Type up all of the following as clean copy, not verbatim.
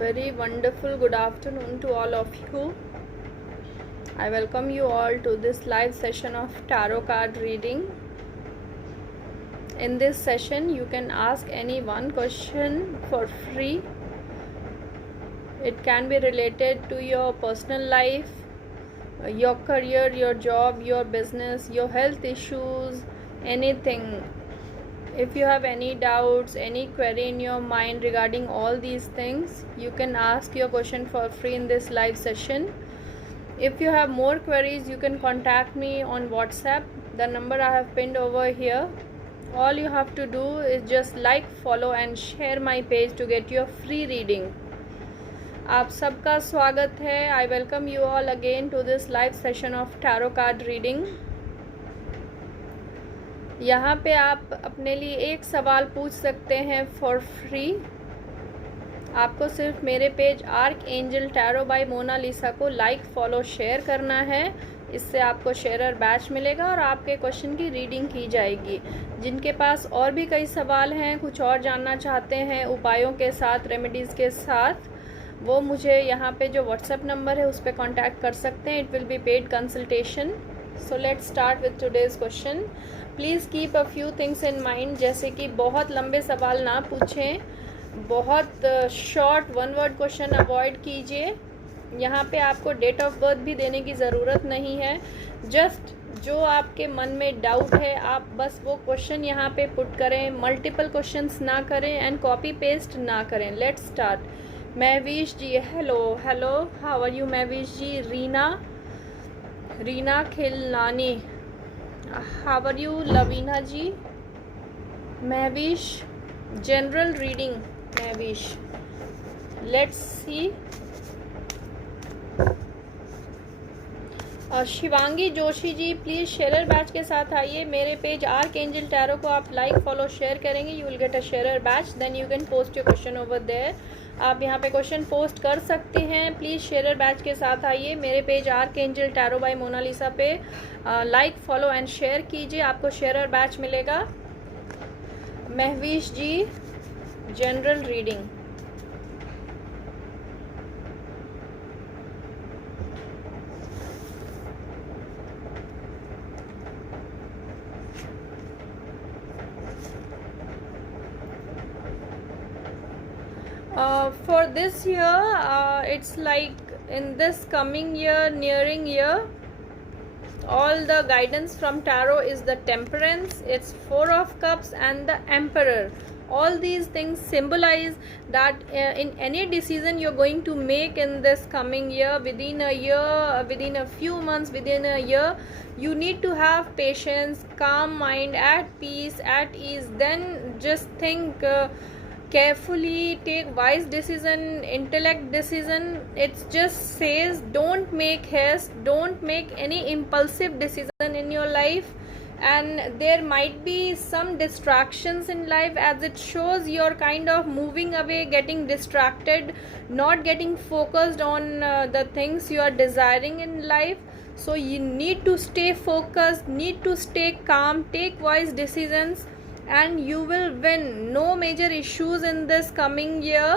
Very wonderful good afternoon to all of you. I welcome you all to this live session of tarot card reading. In this session, you can ask any one question for free. It can be related to your personal life, your career, your job, your business, your health issues, anything. If you have any doubts, any query in your mind regarding all these things, you can ask your question for free in this live session. If you have more queries, you can contact me on WhatsApp. The number I have pinned over here. All you have to do is just like, follow and share my page to get your free reading. आप सबका स्वागत है. I welcome you all again to this live session of tarot card reading. यहाँ पे आप अपने लिए एक सवाल पूछ सकते हैं फॉर फ्री. आपको सिर्फ मेरे page arc angel tarot by Monalisa को लाइक, फॉलो, शेयर करना है. इससे आपको शेयरर बैच मिलेगा और आपके क्वेश्चन की रीडिंग की जाएगी. जिनके पास और भी कई सवाल हैं, कुछ और जानना चाहते हैं उपायों के साथ, रेमेडीज़ के साथ, वो मुझे यहाँ पे जो व्हाट्सएप नंबर है उस पर कॉन्टैक्ट कर सकते हैं. It will be paid consultation. So let's start with today's question. Please keep a few things in mind. जैसे कि बहुत लंबे सवाल ना पूछें, बहुत short one word question avoid कीजिए. यहाँ पे आपको डेट ऑफ बर्थ भी देने की ज़रूरत नहीं है. जस्ट जो आपके मन में डाउट है, आप बस वो क्वेश्चन यहाँ पे पुट करें. मल्टीपल क्वेश्चंस ना करें एंड कॉपी पेस्ट ना करें. Let's start. Mahvish ji, hello hello, how are you Mahvish ji. Reena Khilnani, how are you. Lavina ji. Mahvish, general reading Mahvish. Let's see. Shivangi Joshi ji, please sharer badge के साथ आइए. मेरे पेज आर्क एंजल टैरो को आप लाइक, फॉलो, शेयर करेंगे, you will get a sharer badge. Then you can post your question over there. आप यहाँ पे क्वेश्चन पोस्ट कर सकते हैं. प्लीज़ शेयरर बैच के साथ आइए. मेरे page arc angel tarot by Monalisa पे लाइक, फॉलो एंड शेयर कीजिए. आपको शेयरर बैच मिलेगा. Mahvish ji, general reading. For this year, it's like in this coming year, nearing year, all the guidance from tarot is the temperance, it's 4 of cups and the emperor. All these things symbolize that in any decision you're going to make in this coming year, within a year, within a few months, within a year, you need to have patience, calm mind, at peace, at ease. Then just think carefully, take wise decision, intellect decision. It just says don't make haste, don't make any impulsive decision in your life. And there might be some distractions in life, as it shows you're kind of moving away, getting distracted, not getting focused on the things you are desiring in life. So you need to stay focused, need to stay calm, take wise decisions, and you will win. No major issues in this coming year,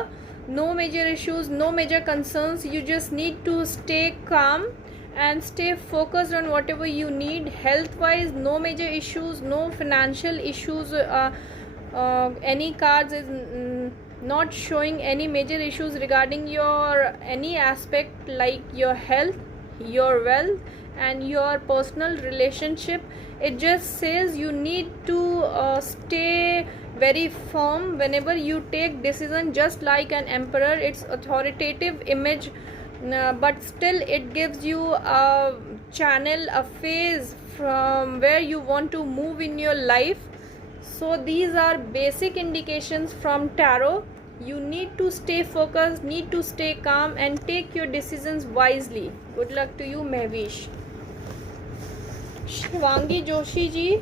no major issues, no major concerns. You just need to stay calm and stay focused on whatever you need. Health wise, no major issues, no financial issues. Any cards is not showing any major issues regarding your any aspect like your health, your wealth and your personal relationship. It just says you need to stay very firm whenever you take decision, just like an emperor. It's authoritative image, but still it gives you a channel, a phase from where you want to move in your life. So these are basic indications from tarot. You need to stay focused, need to stay calm and take your decisions wisely. Good luck to you, Mahvish. Shivangi Joshi ji,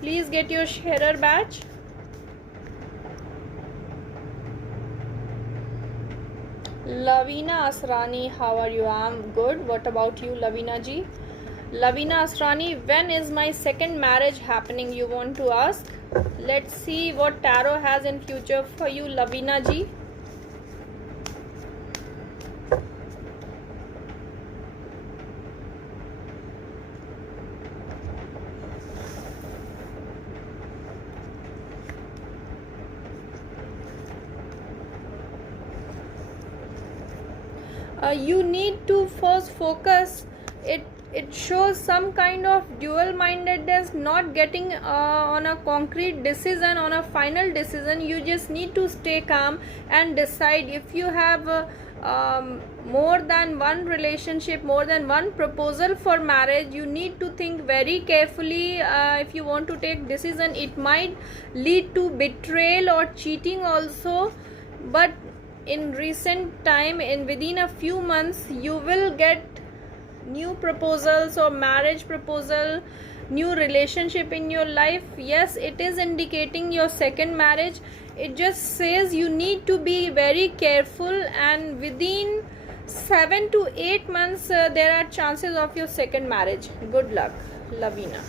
please get your sharer badge. Lavina Asrani, how are you? I'm good. What about you, Lavina ji? Lavina Asrani, when is my second marriage happening, you want to ask? Let's see what tarot has in future for you, Lavina ji. You need to first focus. It shows some kind of dual mindedness, not getting on a concrete decision, on a final decision. You just need to stay calm and decide. If you have more than one relationship, more than one proposal for marriage, you need to think very carefully. If you want to take decision, it might lead to betrayal or cheating also. But in recent time, in within a few months, you will get new proposals or marriage proposal, new relationship in your life. Yes, it is indicating your second marriage. It just says you need to be very careful, and within 7 to 8 months there are chances of your second marriage. Good luck, Lavina.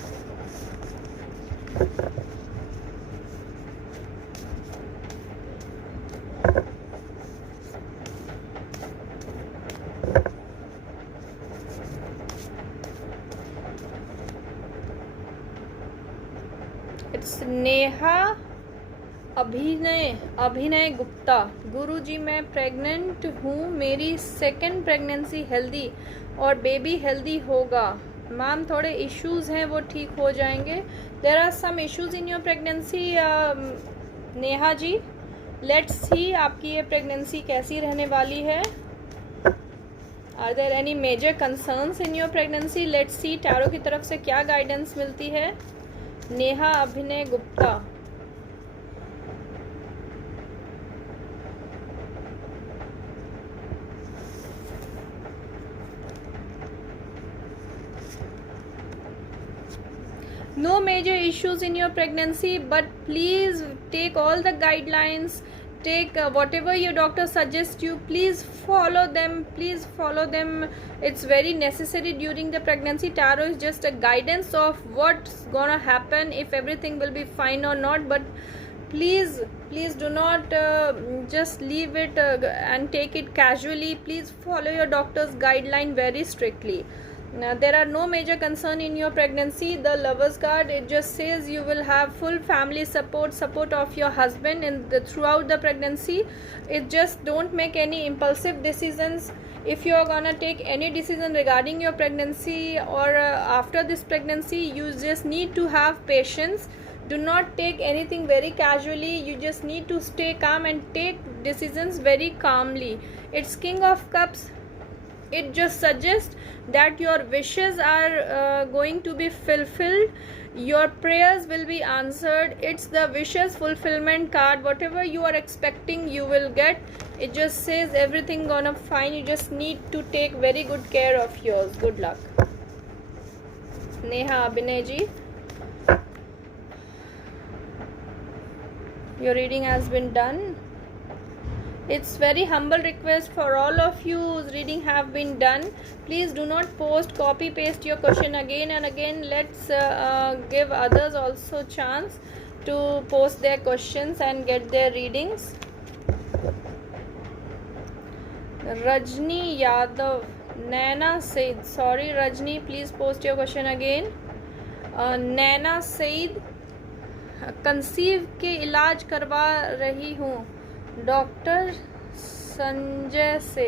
It's Neha Abhinay Gupta. Guruji, मैं pregnant हूँ, मेरी second pregnancy healthy और baby healthy होगा. Ma'am, थोड़े issues हैं, वो ठीक हो जाएंगे. There are some issues in your pregnancy Neha ji. Let's see आपकी ये प्रेगनेंसी कैसी रहने वाली है. Are there any major concerns in your pregnancy? Let's see tarot की तरफ से क्या गाइडेंस मिलती है. Neha Abhinay Gupta. No major issues in your pregnancy, but please take all the guidelines, take whatever your doctor suggests you, please follow them. It's very necessary during the pregnancy. Tarot is just a guidance of what's gonna happen, if everything will be fine or not. But please do not just leave it and take it casually. Please follow your doctor's guideline very strictly. Now, there are no major concern in your pregnancy. The Lovers card, it just says you will have full family support of your husband throughout the pregnancy. It just don't make any impulsive decisions. If you are gonna take any decision regarding your pregnancy or after this pregnancy, you just need to have patience. Do not take anything very casually. You just need to stay calm and take decisions very calmly. It's King of Cups. It just suggests that your wishes are going to be fulfilled. Your prayers will be answered. It's the wishes fulfillment card. Whatever you are expecting, you will get. It just says everything gonna fine. You just need to take very good care of yours. Good luck. Neha Abhinay ji, your reading has been done. It's very humble request for all of you whose reading have been done. Please do not copy paste your question again and again. Let's give others also chance to post their questions and get their readings. Rajni Yadav, Naina Said. Sorry Rajni, please post your question again. Naina Said, conceive के इलाज करवा रही हूँ doctor Sanjay से.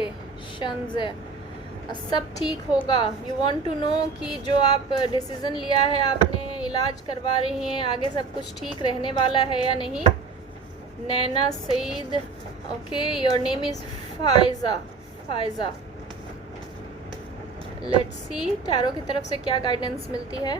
सब ठीक होगा. You want to know कि जो आप डिसीज़न लिया है, आपने इलाज करवा रही हैं, आगे सब कुछ ठीक रहने वाला है या नहीं. Naina Saeed, okay. Your name is Faiza. Let's see tarot की तरफ से क्या गाइडेंस मिलती है.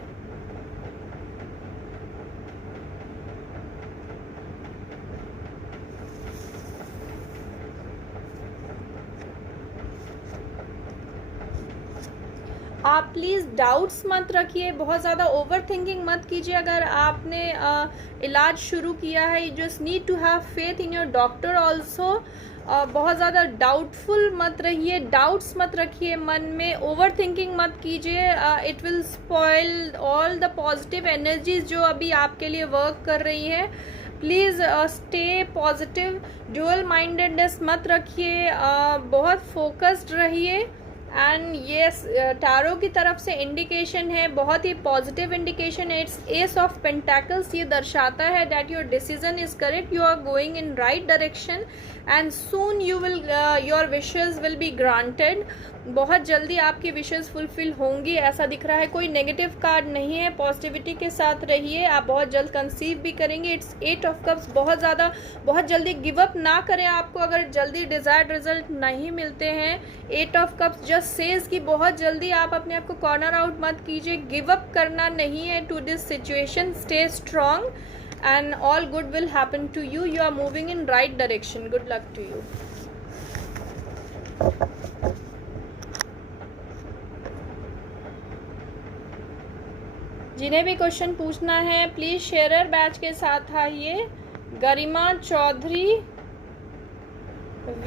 आप प्लीज़ डाउट्स मत रखिए, बहुत ज़्यादा ओवर थिंकिंग मत कीजिए. अगर आपने इलाज शुरू किया है, you just need to have faith in your doctor also. बहुत ज़्यादा डाउटफुल मत रहिए, डाउट्स मत रखिए मन में, ओवर थिंकिंग मत कीजिए. It will spoil all the positive energies जो अभी आपके लिए वर्क कर रही है. Please stay positive, dual mindedness मत रखिए, बहुत फोकस्ड रहिए. एंड ये टैरो की तरफ से इंडिकेशन है, बहुत ही पॉजिटिव इंडिकेशन है। It's ace of pentacles. ये दर्शाता है that your decision is correct, you are going in right direction and soon you will your wishes will be granted. बहुत जल्दी आपकी विशेस फुलफिल होंगी, ऐसा दिख रहा है। कोई नेगेटिव कार्ड नहीं है, पॉजिटिविटी के साथ रहिए, आप बहुत जल्द कंसीव भी करेंगे। It's 8 of cups. बहुत जल्दी गिव अप ना करें। आपको अगर जल्दी डिजायर्ड रिजल्ट नहीं मिलते हैं, 8 ऑफ कप्स जस्ट सेज कि बहुत जल्दी आप अपने आप को कॉर्नर आउट मत कीजिए, गिव अप करना नहीं है to this situation. Stay strong and all good will happen to you. You are moving in right direction. Good luck to you. जिन्हें भी क्वेश्चन पूछना है प्लीज शेयरर बैच के साथ आइए। Garima Chaudhary,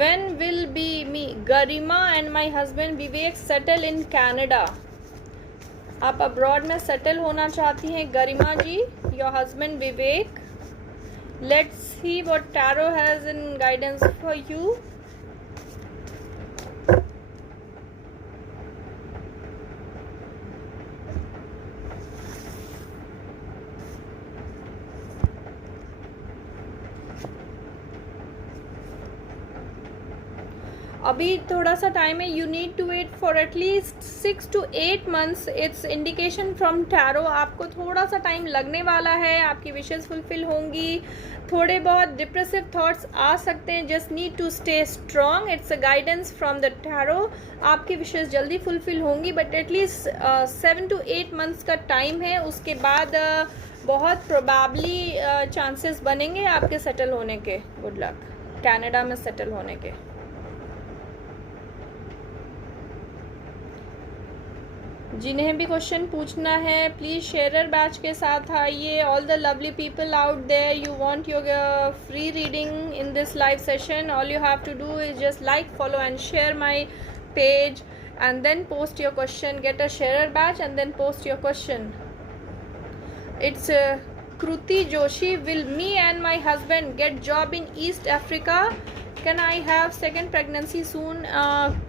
when will be me Garima and my husband Vivek settle in Canada? आप abroad में settle होना चाहती हैं Garima ji, your husband Vivek. Let's see what tarot has in guidance for you. अभी थोड़ा सा टाइम है, you need to wait for at least 6 to 8 months। It's indication from tarot. आपको थोड़ा सा टाइम लगने वाला है, आपकी विशेस फुलफिल होंगी। थोड़े बहुत डिप्रेसिव थॉट्स आ सकते हैं, just need to stay strong. It's a guidance from the tarot. आपकी विशेस जल्दी फुलफिल होंगी, बट एटलीस्ट 7 to 8 months का टाइम है। उसके बाद बहुत प्रोबेबली चांसेस बनेंगे आपके सेटल होने के। गुड लक कनाडा में सेटल होने के। जिन्हें भी क्वेश्चन पूछना है प्लीज शेयरर बैच के साथ आइए। All the lovely people out there, you want your free reading in this live session, all you have to do is just like, follow and share my page and then post your question. Get a sharer badge and then post your question. It's Kruti Joshi. Will me and my husband get job in East Africa? Can I have second pregnancy soon?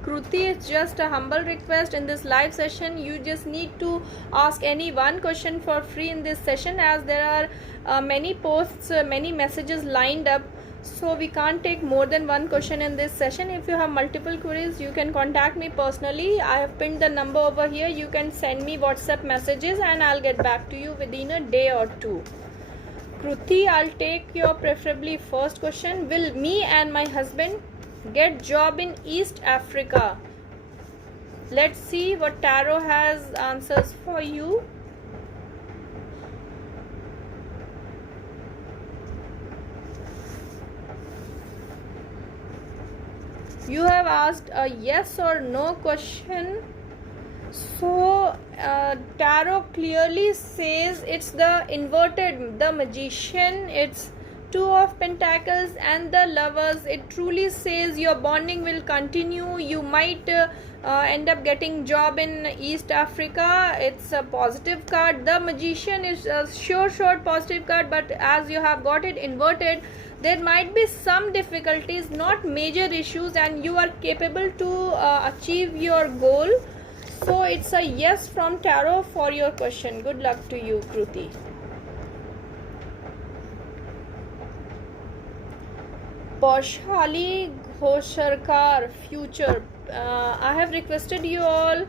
Kruti, it's just a humble request in this live session. You just need to ask any one question for free in this session, as there are many posts, many messages lined up. So we can't take more than one question in this session. If you have multiple queries, you can contact me personally. I have pinned the number over here. You can send me WhatsApp messages and I'll get back to you within a day or two. Kruti, I'll take your preferably first question. Will me and my husband get job in East Africa? Let's see what Tarot has answers for you. You have asked a yes or no question. So Tarot clearly says it's the inverted, the Magician, it's Two of Pentacles and the Lovers. It truly says your bonding will continue. You might end up getting job in East Africa. It's a positive card. The Magician is a sure positive card, but as you have got it inverted, there might be some difficulties, not major issues, and you are capable to achieve your goal. So it's a yes from Tarot for your question. Good luck to you, Kruti. Paushali Ghosharkar, future. I have requested you all,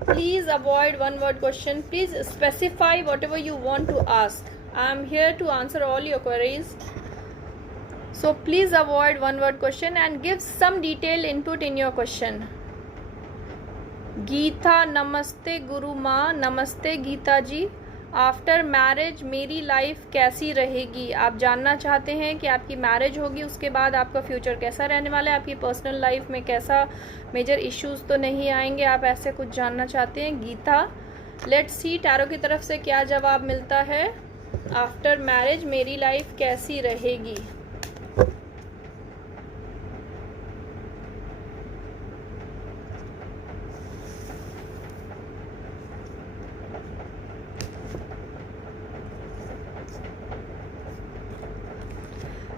please avoid one word question. Please specify whatever you want to ask. I am here to answer all your queries. So please avoid one word question and give some detailed input in your question. Geeta, namaste Guru Ma. Namaste Geeta ji. After marriage मेरी life कैसी रहेगी? आप जानना चाहते हैं कि आपकी marriage होगी उसके बाद आपका फ्यूचर कैसा रहने वाला है, आपकी पर्सनल लाइफ में कैसा मेजर इश्यूज तो नहीं आएंगे, आप ऐसे कुछ जानना चाहते हैं गीता। लेट्स सी टैरो की तरफ से क्या जवाब मिलता है। आफ्टर मैरिज मेरी लाइफ कैसी रहेगी?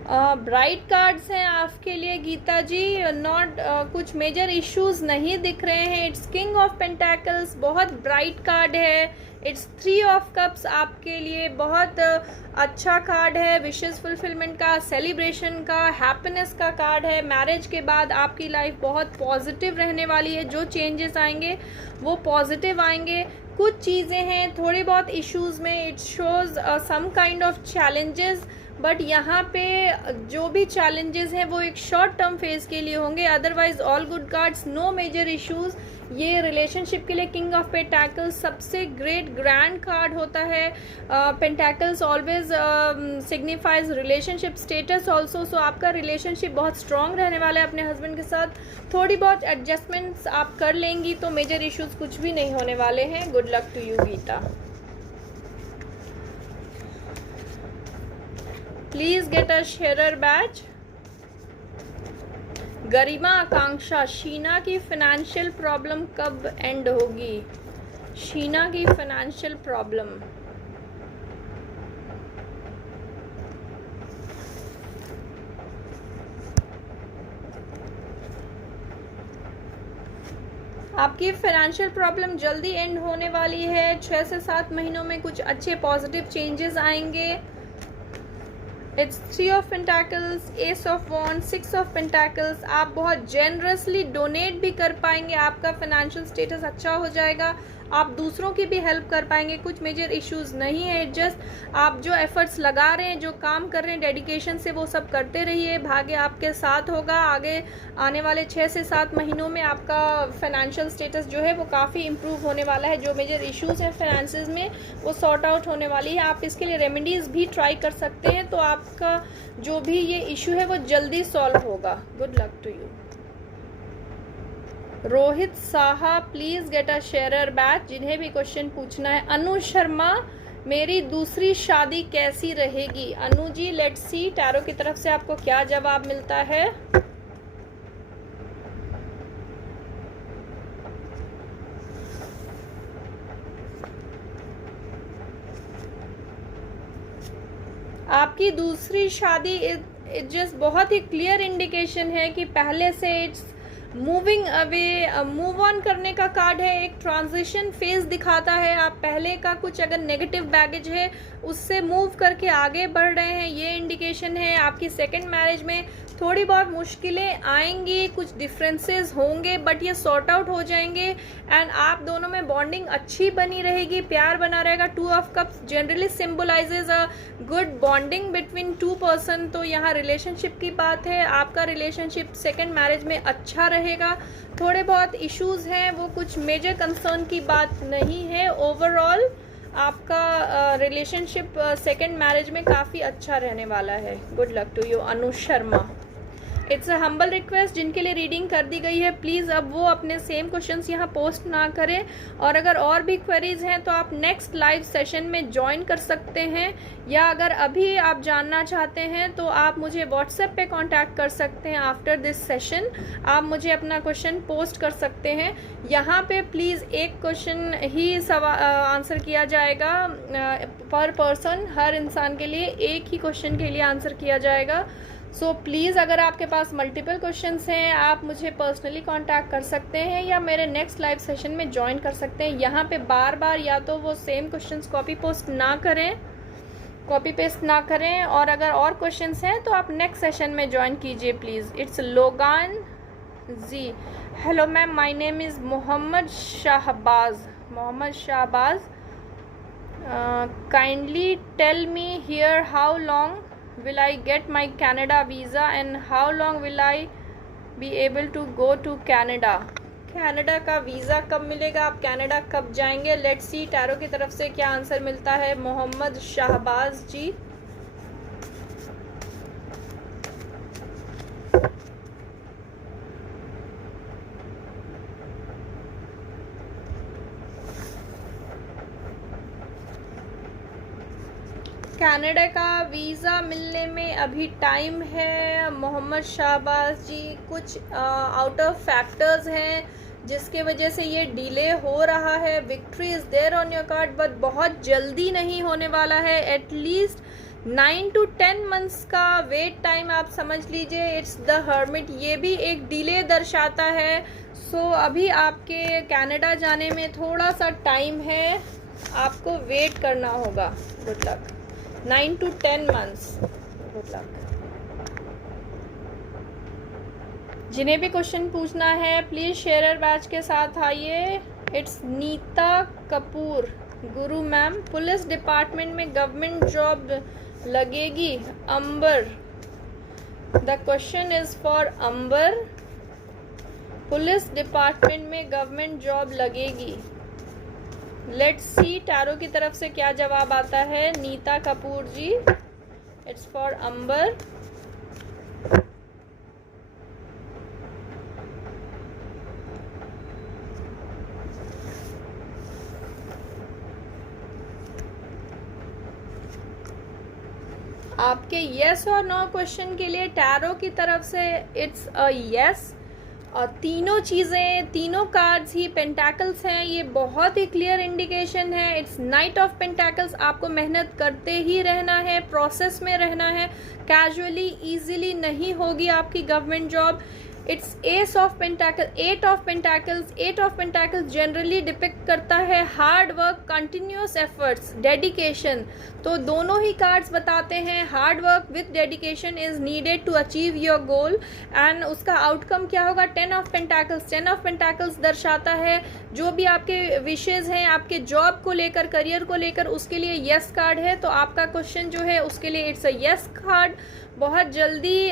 ब्राइट कार्ड्स हैं आपके लिए गीता जी, नॉट कुछ मेजर इश्यूज नहीं दिख रहे हैं। इट्स किंग ऑफ पेंटाकल्स, बहुत ब्राइट कार्ड है। इट्स 3 ऑफ कप्स आपके लिए बहुत अच्छा कार्ड है, विशेस फुलफिलमेंट का, सेलिब्रेशन का, हैप्पीनेस का कार्ड है। मैरिज के बाद आपकी लाइफ बहुत पॉजिटिव रहने वाली है, जो चेंजेस आएंगे वो पॉजिटिव आएंगे। कुछ चीज़ें हैं थोड़े बहुत इश्यूज में, it shows some kind of challenges, but यहाँ पे जो भी चैलेंजेस हैं वो एक शॉर्ट टर्म फेज के लिए होंगे, otherwise all good cards, no major issues. ये रिलेशनशिप के लिए किंग ऑफ पेंटाकल्स सबसे ग्रेट ग्रैंड कार्ड होता है। Pentacles always signifies relationship status also, so आपका रिलेशनशिप बहुत स्ट्रांग रहने वाला है अपने हस्बैंड के साथ। थोड़ी बहुत एडजस्टमेंट्स आप कर लेंगी तो मेजर इश्यूज कुछ भी नहीं होने वाले हैं। Good luck to you Geeta. Please get a sharer badge. Garima Akanksha, Sheena की फाइनेंशियल प्रॉब्लम कब एंड होगी? शीना की फाइनेंशियल प्रॉब्लम, आपकी फाइनेंशियल प्रॉब्लम जल्दी एंड होने वाली है। 6 से 7 महीनों में कुछ अच्छे पॉजिटिव चेंजेस आएंगे। It's 3 of pentacles, S of wands, 6 of pentacles. आप बहुत जेनरसली डोनेट भी कर पाएंगे, आपका फाइनेंशियल स्टेटस अच्छा हो जाएगा, आप दूसरों की भी हेल्प कर पाएंगे। कुछ मेजर इश्यूज नहीं है, जस्ट आप जो एफर्ट्स लगा रहे हैं, जो काम कर रहे हैं डेडिकेशन से, वो सब करते रहिए, भाग्य आपके साथ होगा। आगे आने वाले 6 से 7 महीनों में आपका फाइनेंशियल स्टेटस जो है वो काफ़ी इम्प्रूव होने वाला है। जो मेजर इश्यूज हैं फाइनेंसेस में वो सॉर्ट आउट होने वाली है। आप इसके लिए रेमेडीज़ भी ट्राई कर सकते हैं, तो आपका जो भी ये इशू है वो जल्दी सॉल्व होगा। Good luck to you. Rohit Saha, please get a sharer badge. जिन्हें भी क्वेश्चन पूछना है। अनु शर्मा, मेरी दूसरी शादी कैसी रहेगी? Anu ji, let's see tarot की तरफ से आपको क्या जवाब मिलता है। आपकी दूसरी शादी जस्ट बहुत ही क्लियर इंडिकेशन है कि पहले से it's moving away, move on करने का कार्ड है। एक ट्रांजिशन फेज दिखाता है। आप पहले का कुछ अगर नेगेटिव बैगेज है उससे मूव करके आगे बढ़ रहे हैं, ये इंडिकेशन है। आपकी सेकंड मैरिज में थोड़ी बहुत मुश्किलें आएंगी, कुछ डिफरेंसेस होंगे, बट ये सॉर्ट आउट हो जाएंगे एंड आप दोनों में बॉन्डिंग अच्छी बनी रहेगी, प्यार बना रहेगा। 2 of cups generally symbolises a good bonding between 2 person. तो यहाँ रिलेशनशिप की बात है, आपका रिलेशनशिप सेकेंड मैरिज में अच्छा रहेगा। थोड़े बहुत इश्यूज हैं, वो कुछ मेजर कंसर्न की बात नहीं है। ओवरऑल आपका रिलेशनशिप सेकेंड मैरिज में काफ़ी अच्छा रहने वाला है। Good luck to you Anu Sharma. It's a humble request, जिनके लिए रीडिंग कर दी गई है प्लीज़ अब वो अपने सेम क्वेश्चंस यहाँ पोस्ट ना करें, और अगर और भी क्वेरीज हैं तो आप नेक्स्ट लाइव सेशन में ज्वाइन कर सकते हैं, या अगर अभी आप जानना चाहते हैं तो आप मुझे व्हाट्सएप पे कांटेक्ट कर सकते हैं। आफ्टर दिस सेशन आप मुझे अपना क्वेश्चन पोस्ट कर सकते हैं। यहाँ पे प्लीज़ एक क्वेश्चन ही आंसर किया जाएगा पर पर्सन, हर इंसान के लिए एक ही क्वेश्चन के लिए आंसर किया जाएगा। सो प्लीज़ अगर आपके पास मल्टीपल क्वेश्चंस हैं आप मुझे पर्सनली कांटेक्ट कर सकते हैं या मेरे नेक्स्ट लाइव सेशन में ज्वाइन कर सकते हैं। यहाँ पे बार बार या तो वो सेम क्वेश्चंस कॉपी पेस्ट ना करें, और अगर और क्वेश्चंस हैं तो आप नेक्स्ट सेशन में ज्वाइन कीजिए please. It's Logan ji, hello ma'am, my name is Mohammad Shahbaz. Kindly tell me here how long will I get my Canada visa and how long will I be able to go to Canada? Canada का visa कब मिलेगा, आप Canada कब जाएंगे? Let's see tarot की तरफ से क्या आंसर मिलता है मोहम्मद शाहबाज जी। कनाडा का वीज़ा मिलने में अभी टाइम है मोहम्मद शाहबाज जी। कुछ आउट ऑफ फैक्टर्स हैं जिसके वजह से ये डिले हो रहा है। Victory is there on your card, but बहुत जल्दी नहीं होने वाला है। एटलीस्ट 9 to 10 मंथ्स का वेट टाइम आप समझ लीजिए। इट्स द हर्मिट, ये भी एक डिले दर्शाता है। सो अभी आपके कनाडा जाने में थोड़ा सा टाइम है, आपको वेट करना होगा। Good luck. 9 to 10 months, good luck. जिन्हें भी क्वेश्चन पूछना है प्लीज़ शेयर बैच के साथ आइए। It's Neeta Kapoor. Guru ma'am, police department में गवर्नमेंट जॉब लगेगी? Ambar, the question is for Ambar. Police department में गवर्नमेंट जॉब लगेगी? लेट्स सी टैरो की तरफ से क्या जवाब आता है। Neeta Kapoor ji, it's for Ambar. आपके यस और नो क्वेश्चन के लिए टैरो की तरफ से इट्स अ यस। और तीनों चीज़ें, तीनों कार्ड्स ही पेंटाकल्स हैं, ये बहुत ही क्लियर इंडिकेशन है। It's night of pentacles. आपको मेहनत करते ही रहना है, प्रोसेस में रहना है, कैजुअली इजीली नहीं होगी आपकी government job. It's ace of pentacle, 8 of pentacles. 8 of pentacles generally depict करता है hard work, continuous efforts, dedication. तो दोनों ही कार्ड्स बताते हैं hard work with dedication is needed to achieve your goal. And उसका आउटकम क्या होगा? 10 ऑफ पेंटाकल्स। 10 ऑफ पेंटाकल्स दर्शाता है जो भी आपके विशेज हैं, आपके जॉब को लेकर, करियर को लेकर, उसके लिए यस कार्ड है। तो आपका क्वेश्चन जो है उसके लिए इट्स अ यस कार्ड। बहुत जल्दी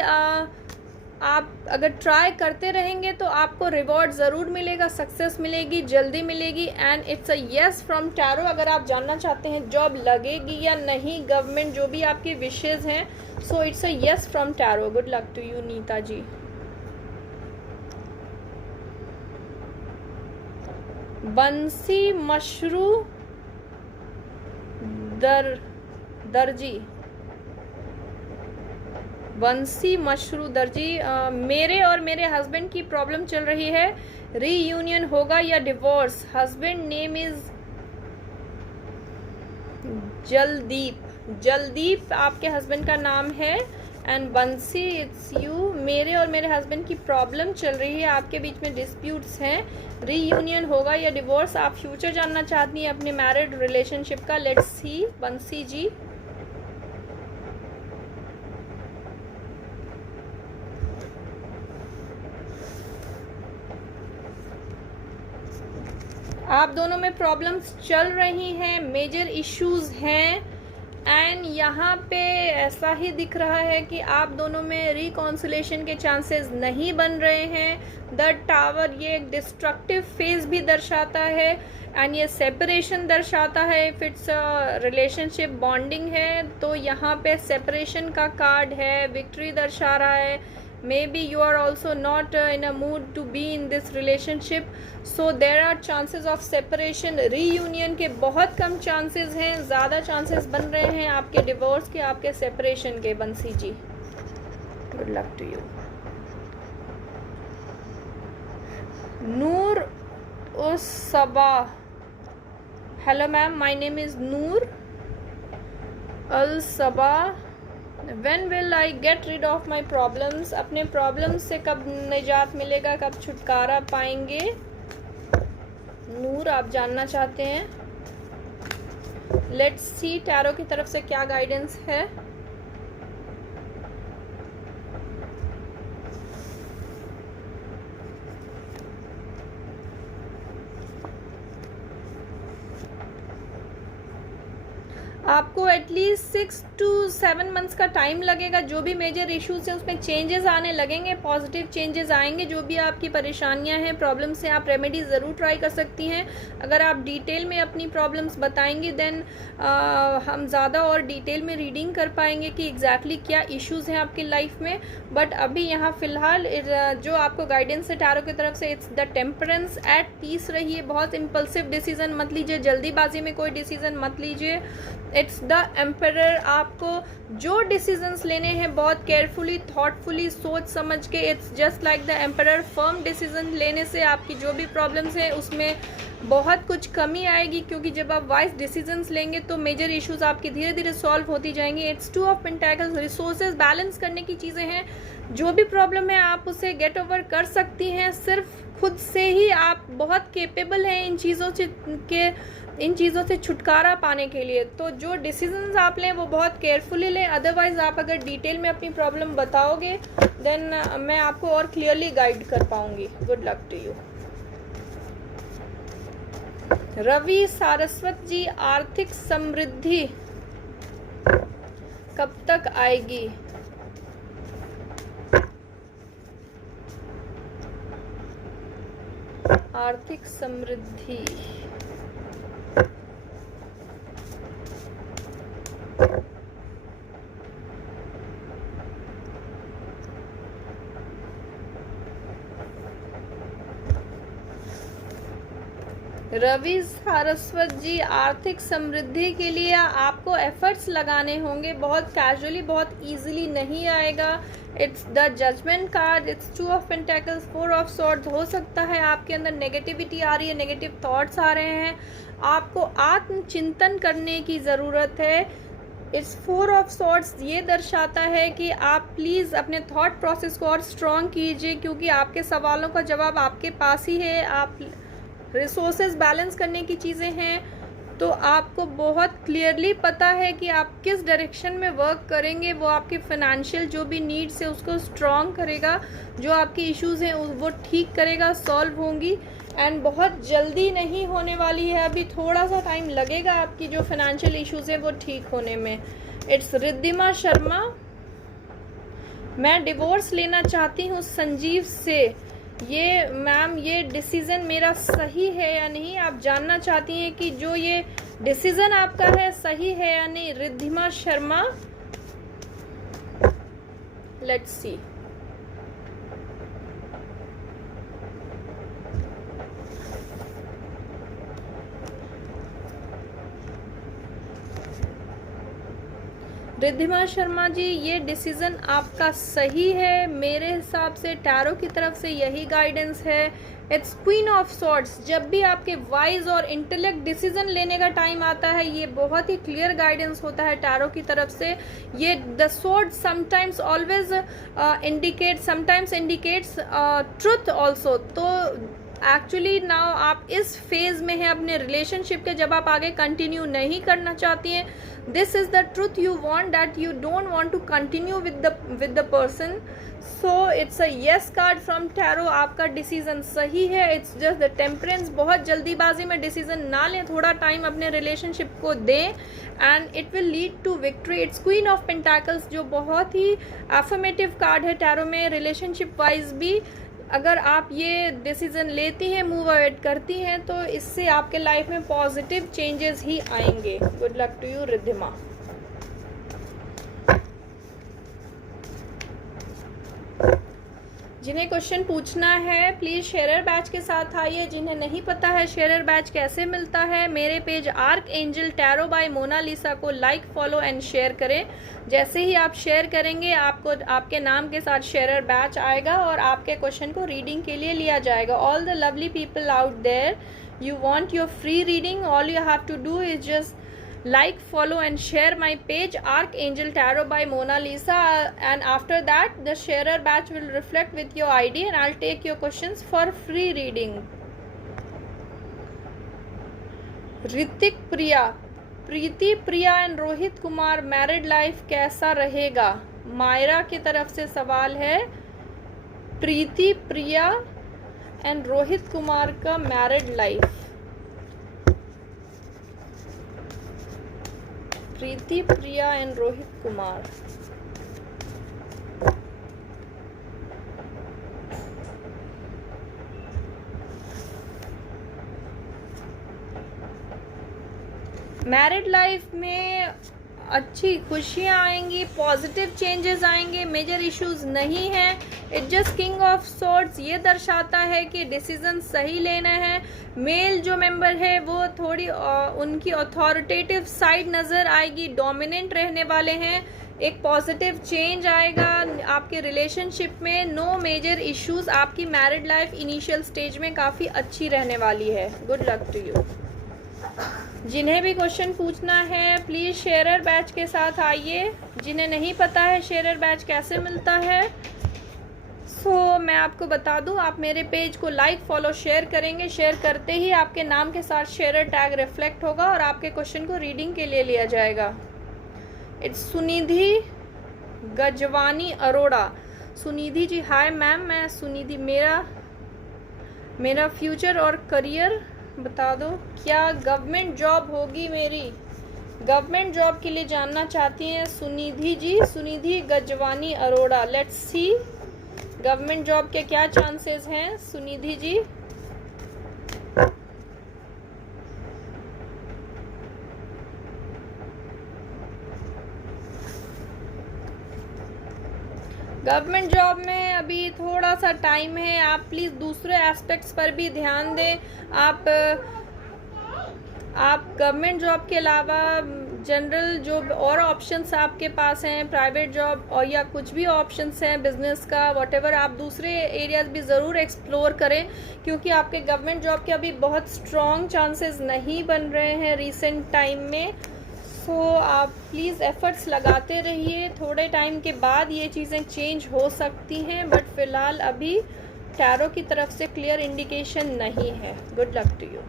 आप अगर ट्राई करते रहेंगे तो आपको रिवॉर्ड ज़रूर मिलेगा, सक्सेस मिलेगी, जल्दी मिलेगी। And it's a yes from tarot. अगर आप जानना चाहते हैं जॉब लगेगी या नहीं, गवर्नमेंट जो भी आपकी विशेज़ हैं, so it's a yes from tarot. Good luck to you Neeta ji. Bansi Mashru दर्जी, बंसी मशरू दर्जी। मेरे और मेरे हस्बैंड की प्रॉब्लम चल रही है, रीयूनियन होगा या divorce? Husband name is Jaldeep. Jaldeep आपके हस्बैंड का नाम है। एंड बंसी इट्स यू। मेरे और मेरे हस्बैंड की प्रॉब्लम चल रही है, आपके बीच में डिस्प्यूट्स हैं, रीयूनियन होगा या डिवोर्स? आप फ्यूचर जानना चाहती हैं अपने मैरिड रिलेशनशिप का। लेट्स सी बंसी जी। आप दोनों में प्रॉब्लम्स चल रही हैं, मेजर इश्यूज हैं। एंड यहाँ पे ऐसा ही दिख रहा है कि आप दोनों में रिकॉन्सिलेशन के चांसेस नहीं बन रहे हैं। द टावर ये एक डिस्ट्रक्टिव फेज भी दर्शाता है एंड ये सेपरेशन दर्शाता है। इफ इट्स रिलेशनशिप बॉन्डिंग है तो यहाँ पे सेपरेशन का कार्ड है, विक्ट्री दर्शा रहा है। Maybe you are also not in a mood to be in this relationship, so there are chances of separation. Reunion के बहुत कम chances हैं, ज़्यादा chances बन रहे हैं आपके divorce के, आपके separation के। बंसी जी, good luck to you. Noor us Saba, hello ma'am, my name is Noor Al Saba. When will I get rid of my problems? अपने प्रॉब्लम्स से कब निजात मिलेगा, कब छुटकारा पाएंगे? नूर आप जानना चाहते हैं। लेट्स सी टैरो की तरफ से क्या गाइडेंस है। आपको एटलीस्ट 6 to 7 मंथ्स का टाइम लगेगा। जो भी मेजर इश्यूज हैं उसमें चेंजेस आने लगेंगे, पॉजिटिव चेंजेस आएंगे। जो भी आपकी परेशानियां हैं, प्रॉब्लम्स से आप रेमेडी ज़रूर ट्राई कर सकती हैं। अगर आप डिटेल में अपनी प्रॉब्लम्स बताएंगे देन हम ज़्यादा और डिटेल में रीडिंग कर पाएंगे कि एग्जैक्टली क्या इश्यूज़ हैं आपकी लाइफ में। बट अभी यहाँ फ़िलहाल जो आपको गाइडेंस है टैरो की तरफ से, it's the temperance. At peace रहिए, बहुत इम्पल्सिव डिसीज़न मत लीजिए, जल्दीबाजी में कोई डिसीज़न मत लीजिए। It's the emperor. आपको जो डिसीजंस लेने हैं बहुत केयरफुली, थॉटफुली, सोच समझ के, it's just like the emperor. Firm decision लेने से आपकी जो भी प्रॉब्लम्स हैं उसमें बहुत कुछ कमी आएगी, क्योंकि जब आप वाइज डिसीजंस लेंगे तो मेजर इश्यूज आपकी धीरे धीरे सॉल्व होती जाएंगी। It's two of pentacles, resources balance करने की चीज़ें हैं। जो भी प्रॉब्लम है आप उसे गेट ओवर कर सकती हैं, सिर्फ खुद से ही। आप बहुत केपेबल हैं इन चीज़ों से छुटकारा पाने के लिए। तो जो डिसीजंस आप लें वो बहुत केयरफुली लें, अदरवाइज आप अगर डिटेल में अपनी प्रॉब्लम बताओगे देन मैं आपको और क्लियरली गाइड कर पाऊंगी। Good luck to you. Ravi Saraswat ji, आर्थिक समृद्धि कब तक आएगी? आर्थिक समृद्धि रवि सारस्वत जी, आर्थिक समृद्धि के लिए आपको एफर्ट्स लगाने होंगे। बहुत कैजुअली, बहुत इजीली नहीं आएगा। It's the judgement card, it's two of pentacles, four of swords. हो सकता है आपके अंदर नेगेटिविटी आ रही है, नेगेटिव थॉट्स आ रहे हैं, आपको आत्मचिंतन करने की ज़रूरत है। इट्स फोर ऑफ सॉर्ड्स ये दर्शाता है कि आप प्लीज़ अपने थॉट प्रोसेस को और स्ट्रॉन्ग कीजिए, क्योंकि आपके सवालों का जवाब आपके पास ही है। आप रिसोर्सेज बैलेंस करने की चीज़ें हैं, तो आपको बहुत क्लियरली पता है कि आप किस डायरेक्शन में वर्क करेंगे। वो आपके फाइनेंशियल जो भी नीड्स है उसको स्ट्रॉन्ग करेगा, जो आपकी इश्यूज़ हैं वो ठीक करेगा, सॉल्व होंगी। एंड बहुत जल्दी नहीं होने वाली है, अभी थोड़ा सा टाइम लगेगा आपकी जो फाइनेंशियल इश्यूज़ हैं वो ठीक होने में। इट्स रिद्धिमा शर्मा, मैं डिवोर्स लेना चाहती हूँ संजीव से। ये मैम, ये डिसीज़न मेरा सही है या नहीं, आप जानना चाहती हैं कि जो ये डिसीज़न आपका है सही है या नहीं। Riddhima Sharma, let's see. रिद्धिमा शर्मा जी, ये डिसीज़न आपका सही है मेरे हिसाब से। टैरो की तरफ से यही गाइडेंस है। It's queen of swords. जब भी आपके वाइज और इंटेलेक्ट डिसीजन लेने का टाइम आता है, ये बहुत ही क्लियर गाइडेंस होता है टैरो की तरफ से। ये the sword sometimes always sometimes indicates truth also. तो एक्चुअली नाउ आप इस फेज में हैं अपने रिलेशनशिप के, जब आप आगे कंटिन्यू नहीं करना चाहती हैं। This is the truth you want, that you don't want to continue with the person. So it's a yes card from tarot. आपका डिसीजन सही है। It's just the temperance. बहुत जल्दीबाजी में डिसीजन ना लें, थोड़ा टाइम अपने रिलेशनशिप को दें and it will lead to victory. It's queen of pentacles, जो बहुत ही एफर्मेटिव कार्ड है टैरो में रिलेशनशिप वाइज भी। अगर आप ये डिसीजन लेती हैं, मूव अवेड करती हैं, तो इससे आपके लाइफ में पॉजिटिव चेंजेस ही आएंगे। Good luck to you Riddhima. जिन्हें क्वेश्चन पूछना है प्लीज़ शेयरर बैच के साथ आइए। जिन्हें नहीं पता है शेयरर बैच कैसे मिलता है, मेरे page arc angel tarot by Monalisa को लाइक, फॉलो एंड शेयर करें। जैसे ही आप शेयर करेंगे आपको आपके नाम के साथ शेयरर बैच आएगा और आपके क्वेश्चन को रीडिंग के लिए लिया जाएगा। All the lovely people out there, you want your free reading, all you have to do is just like, follow and share my page Archangel Tarot by Mona Lisa, and after that the sharer batch will reflect with your ID and I'll take your questions for free reading. Hrithik Priya, Preeti Priya and Rohit Kumar, married life कैसा रहेगा? मायरा की तरफ से सवाल है। प्रीति प्रिया and Rohit Kumar का married life. Preeti Priya and Rohit Kumar, married life में अच्छी खुशियाँ आएंगी, पॉजिटिव चेंजेस आएंगे, मेजर इश्यूज नहीं हैं। जस्ट किंग ऑफ सोर्ड्स ये दर्शाता है कि डिसीजन सही लेना है। मेल जो मेंबर है वो थोड़ी उनकी अथॉरिटेटिव साइड नज़र आएगी, डोमिनेंट रहने वाले हैं। एक पॉजिटिव चेंज आएगा आपके रिलेशनशिप में। No major issues. आपकी मैरिड लाइफ इनिशियल स्टेज में काफ़ी अच्छी रहने वाली है। Good luck to you. जिन्हें भी क्वेश्चन पूछना है प्लीज़ शेयरर बैच के साथ आइए। जिन्हें नहीं पता है शेयरर बैच कैसे मिलता है, मैं आपको बता दूं, आप मेरे पेज को लाइक फॉलो शेयर करेंगे। शेयर करते ही आपके नाम के साथ शेयरर टैग रिफ्लेक्ट होगा और आपके क्वेश्चन को रीडिंग के लिए लिया जाएगा। It's Sunidhi Gajwani Arora. Sunidhi ji hi ma'am, मैं सुनिधि। मेरा फ्यूचर और करियर बता दो। क्या गवर्नमेंट जॉब होगी मेरी? गवर्नमेंट जॉब के लिए जानना चाहती हैं Sunidhi ji, Sunidhi Gajwani Arora. Let's see government job के क्या चांसेस हैं सुनिधि जी। गवर्नमेंट जॉब में अभी थोड़ा सा टाइम है। आप प्लीज़ दूसरे एस्पेक्ट्स पर भी ध्यान दें। आप गवर्नमेंट जॉब के अलावा जनरल जो और ऑप्शंस आपके पास हैं, प्राइवेट जॉब और या कुछ भी ऑप्शंस हैं बिजनेस का, व्हाटएवर, आप दूसरे एरियाज भी ज़रूर एक्सप्लोर करें, क्योंकि आपके गवर्नमेंट जॉब के अभी बहुत स्ट्रॉन्ग चांसेस नहीं बन रहे हैं रिसेंट टाइम में। आप प्लीज़ एफर्ट्स लगाते रहिए। थोड़े टाइम के बाद ये चीज़ें चेंज हो सकती हैं, बट फ़िलहाल अभी टैरो की तरफ से क्लियर इंडिकेशन नहीं है। Good luck to you.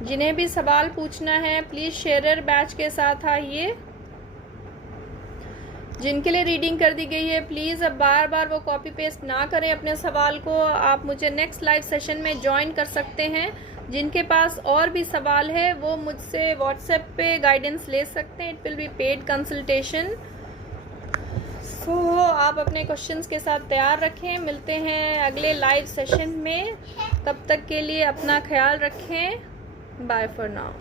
जिन्हें भी सवाल पूछना है प्लीज़ शेयरर बैच के साथ आइए। जिनके लिए रीडिंग कर दी गई है प्लीज़ अब बार बार वो कॉपी पेस्ट ना करें अपने सवाल को। आप मुझे नेक्स्ट लाइव सेशन में ज्वाइन कर सकते हैं। जिनके पास और भी सवाल है वो मुझसे व्हाट्सएप पे गाइडेंस ले सकते हैं। It will be paid consultation. आप अपने क्वेश्चंस के साथ तैयार रखें। मिलते हैं अगले लाइव सेशन में। तब तक के लिए अपना ख्याल रखें। Bye for now.